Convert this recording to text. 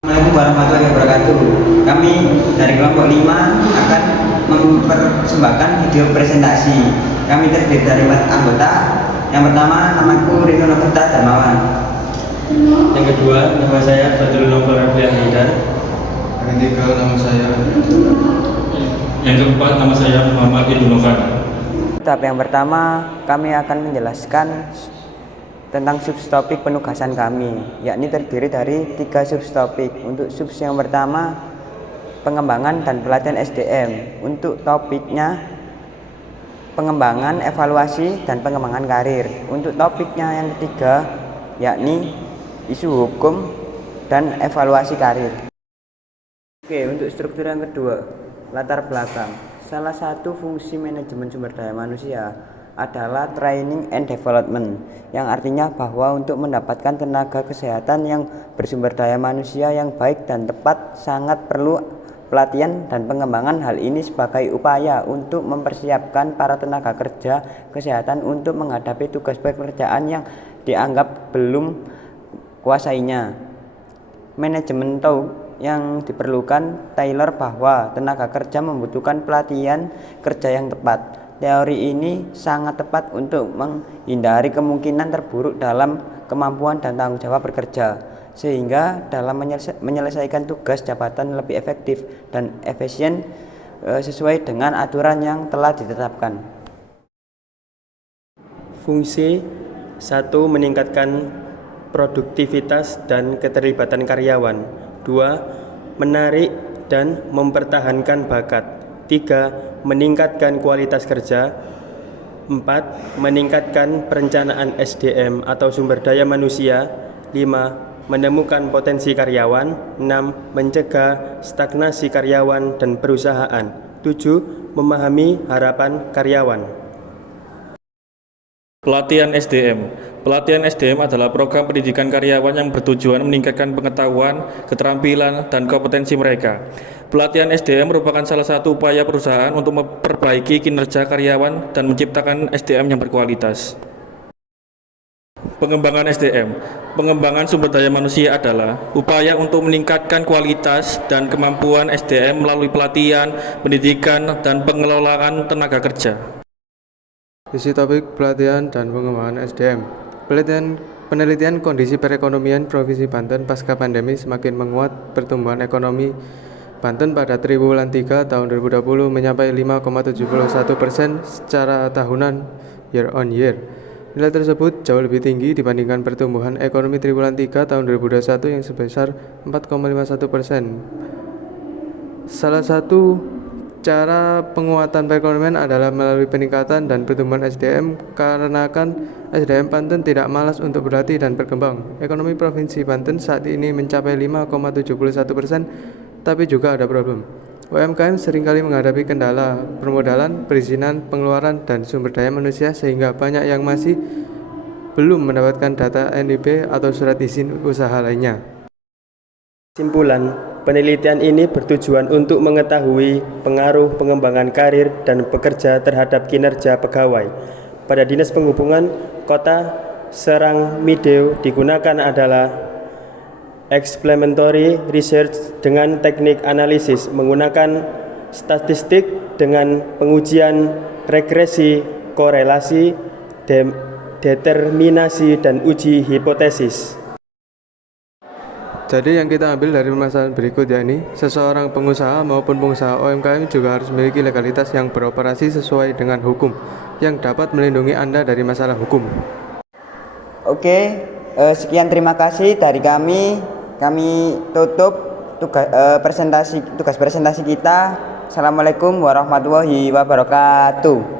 Assalamualaikum warahmatullahi wabarakatuh. Kami dari kelompok 5 akan mempersembahkan video presentasi. Kami terdiri dari 4 anggota. Yang pertama, namaku Rino Novita Darmawan. Yang kedua, nama saya Fadrul Nova Rafiah Hidar. Yang ketiga, nama saya. Yang keempat, nama saya Muhammad Ibnu Novan. Tahap yang pertama, kami akan menjelaskan tentang subtopik penugasan kami, yakni terdiri dari 3 subtopik. Untuk subs yang pertama, pengembangan dan pelatihan SDM. Untuk topiknya, pengembangan, evaluasi, dan pengembangan karir. Untuk topiknya yang ketiga, yakni isu hukum dan evaluasi karir. Oke, untuk struktur yang kedua, latar belakang. Salah satu fungsi manajemen sumber daya manusia adalah training and development, yang artinya bahwa untuk mendapatkan tenaga kesehatan yang bersumber daya manusia yang baik dan tepat sangat perlu pelatihan dan pengembangan. Hal ini sebagai upaya untuk mempersiapkan para tenaga kerja kesehatan untuk menghadapi tugas pekerjaan yang dianggap belum kuasainya. Manajemen tahu yang diperlukan Taylor bahwa tenaga kerja membutuhkan pelatihan kerja yang tepat. Teori ini sangat tepat untuk menghindari kemungkinan terburuk dalam kemampuan dan tanggung jawab bekerja, sehingga dalam menyelesaikan tugas jabatan lebih efektif dan efisien sesuai dengan aturan yang telah ditetapkan. Fungsi 1. Meningkatkan produktivitas dan keterlibatan karyawan. 2. Menarik dan mempertahankan bakat. 3. Meningkatkan kualitas kerja. 4. Meningkatkan perencanaan SDM atau sumber daya manusia. 5. Menemukan potensi karyawan. 6. Mencegah stagnasi karyawan dan perusahaan. 7. Memahami harapan karyawan. Pelatihan SDM. Pelatihan SDM adalah program pendidikan karyawan yang bertujuan meningkatkan pengetahuan, keterampilan, dan kompetensi mereka. Pelatihan SDM merupakan salah satu upaya perusahaan untuk memperbaiki kinerja karyawan dan menciptakan SDM yang berkualitas. Pengembangan SDM. Pengembangan sumber daya manusia adalah upaya untuk meningkatkan kualitas dan kemampuan SDM melalui pelatihan, pendidikan, dan pengelolaan tenaga kerja. Isi topik pelatihan dan pengembangan SDM. Penelitian kondisi perekonomian Provinsi Banten pasca pandemi semakin menguat. Pertumbuhan ekonomi Banten pada triwulan 3 tahun 2020 mencapai 5,71% secara tahunan year on year. Nilai tersebut jauh lebih tinggi dibandingkan pertumbuhan ekonomi triwulan 3 tahun 2021 yang sebesar 4,51%. Salah satu cara penguatan perekonomian adalah melalui peningkatan dan pertumbuhan SDM, karena SDM Banten tidak malas untuk berlatih dan berkembang. Ekonomi Provinsi Banten saat ini mencapai 5,71%, tapi juga ada problem. UMKM seringkali menghadapi kendala permodalan, perizinan, pengeluaran, dan sumber daya manusia, sehingga banyak yang masih belum mendapatkan data NIB atau surat izin usaha lainnya. Kesimpulan, penelitian ini bertujuan untuk mengetahui pengaruh pengembangan karir dan pekerja terhadap kinerja pegawai. Pada Dinas Perhubungan Kota Serang Mideu digunakan adalah explanatory research dengan teknik analisis menggunakan statistik dengan pengujian regresi, korelasi, determinasi, dan uji hipotesis. Jadi yang kita ambil dari permasalahan berikut yakni seseorang pengusaha maupun pengusaha UMKM juga harus memiliki legalitas yang beroperasi sesuai dengan hukum yang dapat melindungi Anda dari masalah hukum. Oke, sekian, terima kasih dari kami. Kami tutup tugas presentasi kita. Assalamualaikum warahmatullahi wabarakatuh.